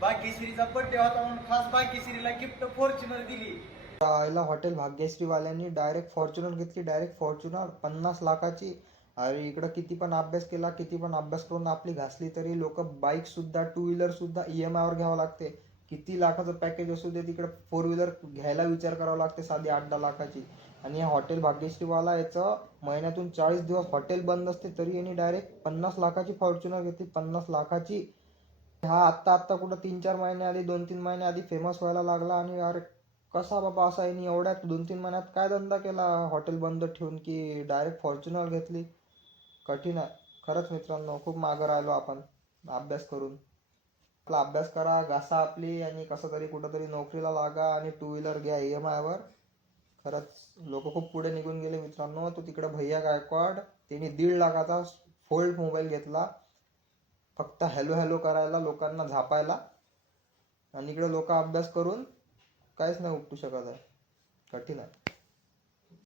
भाग्यश्रीचा birthday होता म्हणून खास भाग्यश्रीला गिफ्ट फॉर्च्युनर दिली. आईला हॉटेल भाग्यश्रीवाल्यांनी डायरेक्ट फॉर्च्युनर घेतली, डायरेक्ट फॉर्च्युनर 50 लाखाची. अरे इकडं किती पण अभ्यास केला, किती पण अभ्यास करून आपली घासली तरी लोक बाईक सुद्धा, टू व्हीलर सुद्धा EMI वर घ्यावं लागते. किती लाखाचं पॅकेज असू दे, तिकडे फोर व्हीलर घ्यायला विचार करावा लागते, साधी 8-10 लाखाची. आणि हा हॉटेल भाग्यश्रीवाला याचं महिन्यातून 40 दिवस हॉटेल बंद असते, तरी यांनी डायरेक्ट 50 लाखाची फॉर्च्युनर घेतली, 50 लाखाची. हा आत्ता आत्ता कुठं 3-4 महिने आधी, 2-3 महिने आधी फेमस व्हायला लागला. आणि अरे कसा बाबा असा यांनी एवढ्यात 2-3 महिन्यात काय धंदा केला हॉटेल बंद ठेवून, की डायरेक्ट फॉर्च्युनर घेतली. कठीण आहे खरंच मित्रांनो, खूप मागं राहिलो आपण अभ्यास करून. आपला अभ्यास करा, घासा आपली, आणि कसं तरी कुठंतरी नोकरीला लागा आणि टू व्हीलर घ्या EMI वर. खरंच लोक खूप पुढे निघून गेले मित्रांनो. तो तिकडे भैया गायकवाड, त्यांनी 1.5 लाखाचा फोल्ड मोबाईल घेतला फक्त हॅलो हॅलो करायला, लोकांना झापायला. आणि इकडे लोक अभ्यास करून काहीच नाही उपटू शकत आहे. कठीण आहे.